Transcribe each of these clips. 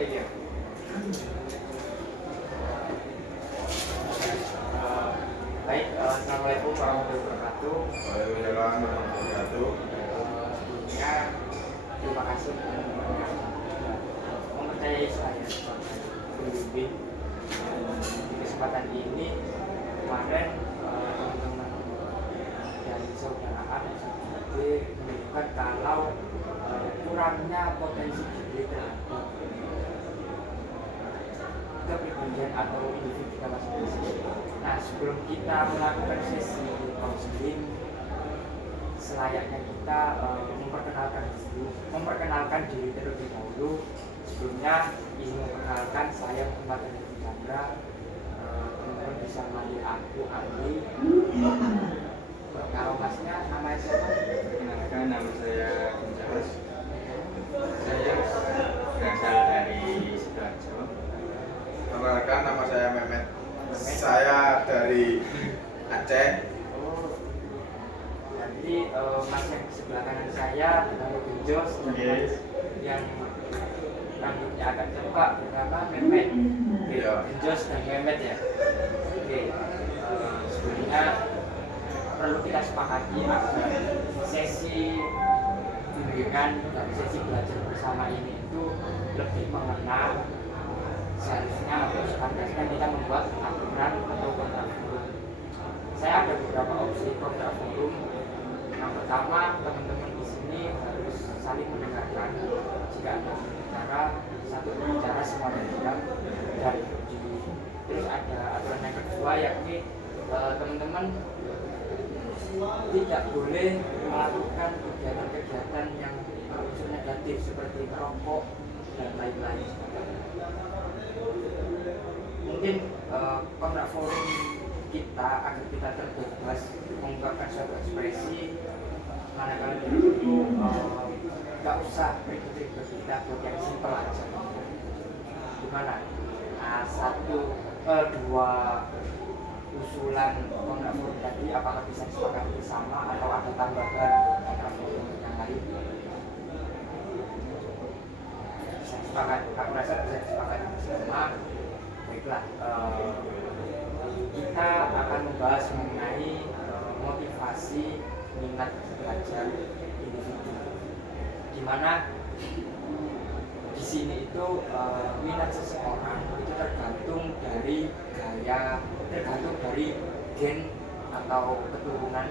ini ya. Baik, assalamualaikum warahmatullahi wabarakatuh. Waalaikumsalam warahmatullahi wabarakatuh. Sebelumnya terima kasih yang mempercayai saya sebagai pembimbing. Di kesempatan ini kemarin teman-teman dari saudara A dan saudara B menunjukkan kalau kurangnya potensi diri terhadap kepribadian atau individu kita masing-masing. Nah, sebelum kita melakukan sesi counseling, selayaknya kita memperkenalkan diri terlebih dahulu. Sebelumnya ingin memperkenalkan saya Muhammad Andi Chandra. Teman-teman bisa manggil aku Andi. Kalau masnya nama siapa? Perkenalkan, nama saya Kuncaros. Saya berasal dari Sidoarjo. Perkenalkan, nama saya Mehmet. Saya dari Aceh. Oh, jadi mas yang di sebelah kanan saya rambut Jos, Yes. yang rambutnya agak cekak bernama Mehmet. Iya. Jos dan Mehmet ya. Oke, sebelumnya perlu kita sepakati agar sesi bimbingan dan sesi belajar bersama ini itu lebih mengenal. Seharusnya atau seharusnya kita membuat aturan atau kontrak forum. Saya ada beberapa opsi kontrak forum. Yang pertama, teman-teman di sini harus saling mendengarkan. Jika ada berbicara, satu berbicara semua berdiam dan terus ada aturan yang kedua, yakni teman-teman tidak boleh melakukan kegiatan-kegiatan yang berunsur negatif seperti merokok dan lain-lain. Mungkin kontrak forum kita agar kita terbebas mengungkapkan suatu ekspresi, manakala itu nggak usah ribet-ribet, kita buat yang simpel aja. Gimana? Dua usulan kontrak forum tadi apakah bisa disepakati bersama atau ada tambahan kontrak forum yang lain? Bisa disepakati, aku rasa bisa disepakati bersama. Baiklah, kita akan membahas mengenai motivasi minat belajar individu. Gimana di sini itu minat seseorang itu tergantung dari tergantung dari gen atau keturunan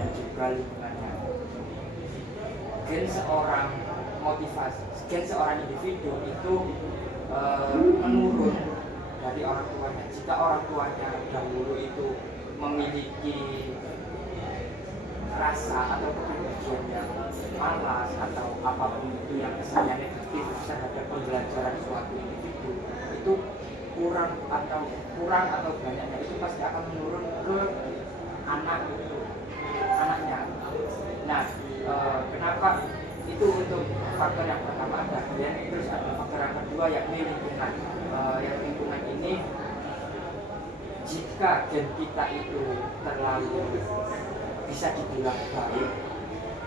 dan juga lingkungannya. Gen seorang individu itu menurun dari orang tuanya. Jika orang tuanya dahulu itu memiliki rasa atau kepribadian yang malas atau apapun itu yang kesannya negatif terhadap pembelajaran suatu individu, itu kurang atau banyaknya itu pasti akan menurun ke anaknya. Nah, kenapa itu untuk faktor yang pertama ada, dan terus ada faktor yang kedua yakni lingkungan. Yang lingkungan ini, jika gen kita itu terlalu bisa dibilang baik,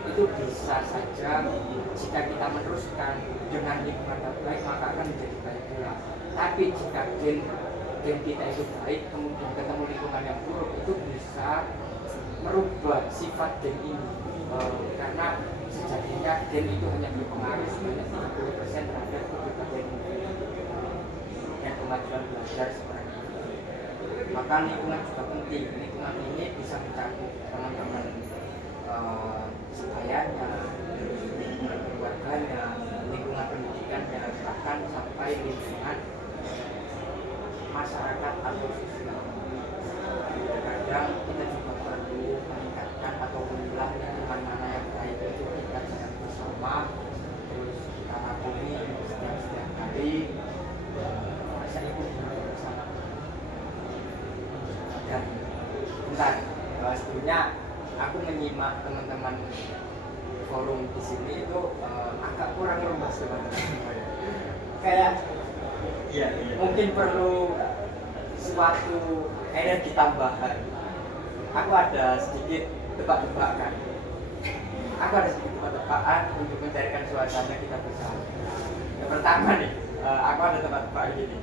itu bisa saja jika kita meneruskan dengan lingkungan yang baik maka akan menjadi baik pula. Tapi jika gen kita itu baik kemudian ketemu lingkungan yang buruk, itu bisa merubah sifat gen ini, karena sejatinya gen itu hanya berpengaruh sebanyak 30% terhadap kepribadian dan kemajuan belajar seorang individu. Maka lingkungan juga penting. Lingkungan ini bisa mencakup teman-teman sebayanya, lingkungan keluarganya, lingkungan pendidikannya, bahkan sampai lingkungan masyarakat atau sosial. Kadang kita juga perlu meningkatkan atau memilah lingkungan mana yang baik untuk kita jalan bersama, terus kita akui setiap hari. Saya ikut bersama. Dan bentar, sebelumnya aku menyimak teman-teman forum di sini itu agak kurang luas teman-teman. Kayak mungkin perlu suatu energi tambahan. Aku ada sedikit tebak-tebakan. Untuk mencarikan suasana kita bersama. Yang pertama nih, Aku ada tebak-tebakan gini.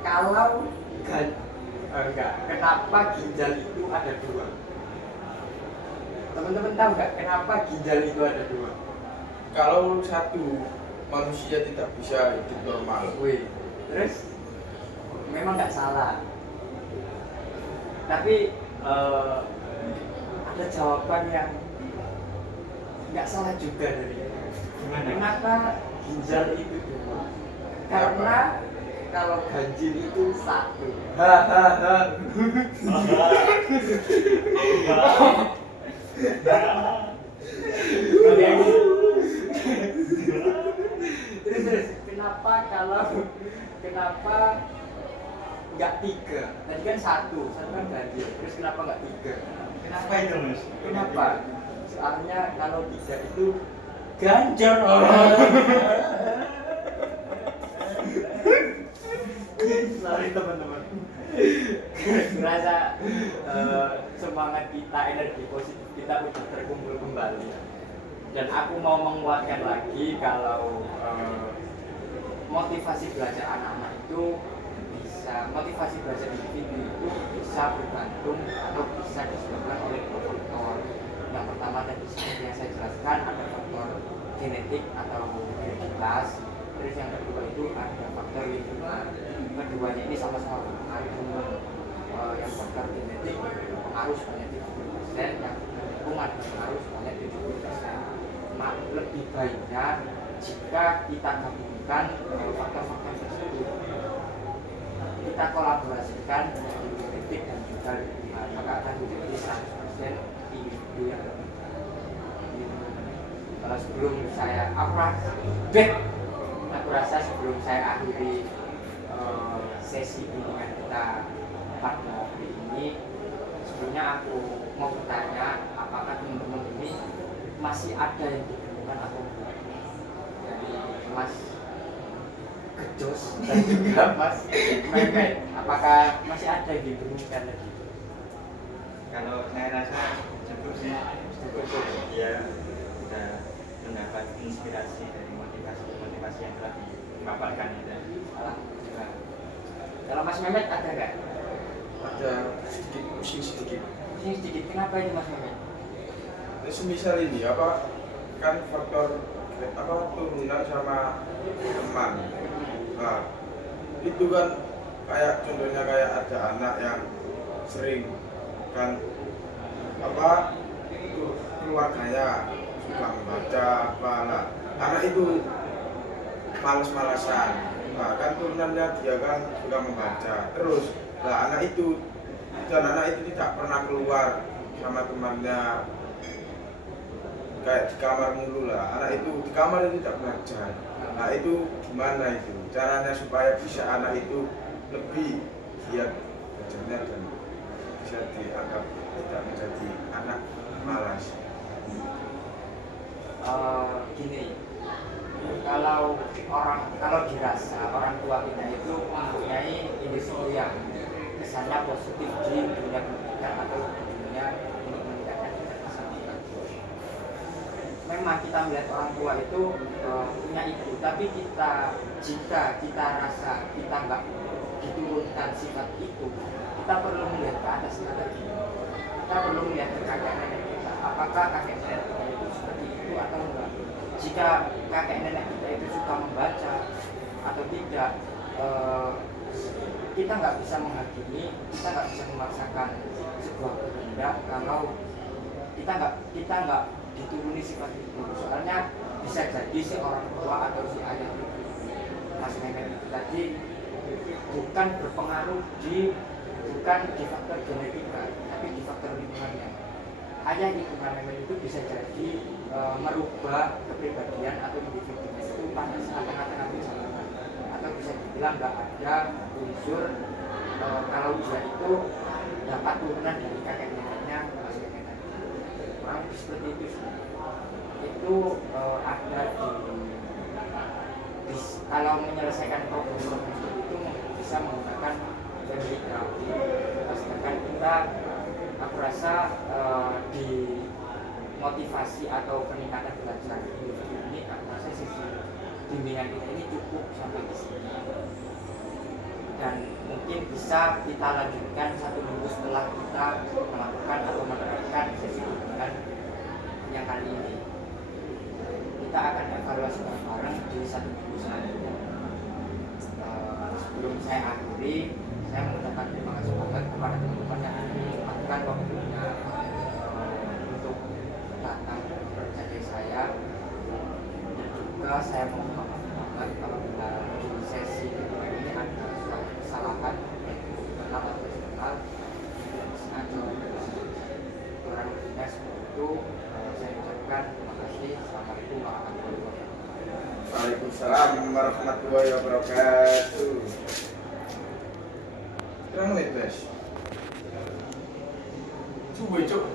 Kalau enggak, kenapa ginjal itu ada dua? Teman-teman tahu nggak kenapa ginjal itu ada dua? Kalau satu manusia tidak bisa hidup normal. Wih, terus memang nggak salah. Tapi ada jawaban yang nggak salah juga dari dia. Gimana? Kenapa ginjal itu dua? Karena kalau ganjil itu satu. Hahaha. Terus kenapa nggak tiga? Tadi kan satu kan ganjil. Terus kenapa nggak tiga? Kenapa itu mas? Kenapa? Soalnya kalau tiga itu ganjil. Sorry teman-teman. Merasa semangat kita, energi positif kita udah terkumpul kembali. Dan aku mau menguatkan lagi kalau motivasi belajar anak-anak itu motivasi belajar individu itu bisa bergantung atau bisa disebabkan oleh dua faktor. Yang pertama tadi seperti yang saya jelaskan ada faktor genetik atau hereditas. Terus yang kedua itu ada faktor lingkungan. Keduanya ini sama-sama berpengaruh. Yang faktor genetik berpengaruh sebanyak 70%, yang lingkungan berpengaruh sebanyak 70%. Lebih baiknya jika kita gabungkan faktor-faktor tersebut, kita kolaborasikan dengan genetik dan juga lingkungan, maka akan menjadi 100% individu yang lebih baik. Sebelum saya aku rasa sebelum saya akhiri sesi bimbingan kita pada hari ini, sebelumnya aku mau bertanya apakah teman-teman ini masih ada yang dibingungkan atau enggak dari Mas Gejos dan juga Mas Mehmet, apakah masih ada yang dibingungkan lagi? Kalau saya rasa cukup sih, ya sudah mendapat inspirasi dari motivasi yang telah dipaparkan itu. Alhamdulillah. Kalau Mas Mehmet ada nggak? Ada sedikit pusing sedikit. Pusing sedikit. Kenapa ini Mas Mehmet? Semisal ini kan faktor turunan sama teman. Nah, itu kan contohnya kayak ada anak yang sering kan keluarganya suka membaca nah, anak itu malas-malasan. Nah, kan turunannya dia kan suka membaca terus. Nah, anak itu tidak pernah keluar sama temannya, kayak di kamar mulu lah. Anak itu di kamar itu tidak belajar. Nah, itu gimana itu caranya supaya bisa anak itu lebih giat belajarnya dan bisa dianggap tidak menjadi anak malas? Gini, kalau dirasa orang tua kita itu mempunyai industri yang kesannya positif di dunia pendidikan atau di dunia untuk meningkatkan kecerdasan. Memang kita melihat orang tua itu punya itu, tapi jika kita rasa kita nggak diturunkan sifat itu, kita perlu melihat ke atas lagi. Kita perlu melihat ke kakek nenek kita, apakah kakek nenek kita itu seperti itu atau enggak. Jika kakek nenek kita itu suka membaca atau tidak, kita nggak bisa menghakimi, kita nggak bisa memaksakan sebuah kehendak kalau kita nggak dituruni sifat itu. Soalnya bisa jadi si orang tua atau si ayah itu, Mas Mehmet itu tadi, bukan berpengaruh bukan di faktor genetika, tapi di faktor lingkungannya. Ayah lingkungan Mehmet itu bisa jadi merubah kepribadian atau individunya itu pada saat tengah-tengah perjalanan, atau bisa dibilang nggak ada unsur kalau dia itu dapat turunan dari kakek neneknya Mas Mehmet tadi. Kurang seperti itu sih. Itu ada kalau menyelesaikan problem itu bisa menggunakan family therapy. Sedangkan kita, aku rasa di motivasi atau peningkatan belajar individu ini, aku rasa sesi bimbingan kita ini cukup sampai di sini, dan mungkin bisa kita lanjutkan 1 minggu setelah kita melakukan atau menerapkan sesi bimbingan yang kali ini. Kita akan evaluasi bareng di 1 minggu selanjutnya. Sebelum saya akhiri, saya mengucapkan terima kasih banget kepada teman-teman yang menyempatkan waktunya untuk datang ke saya, dan juga saya mau maaf banget apabila di sesi kedua ini ada suatu kesalahan internal atau eksternal yang sengaja kurang lebihnya seperti itu. Saya ucapkan terima kasih. Assalamualaikum warahmatullahi wabarakatuh. Waalaikumsalam warahmatullahi wabarakatuh. Berapa menit, Bes? Suwe, Cuk.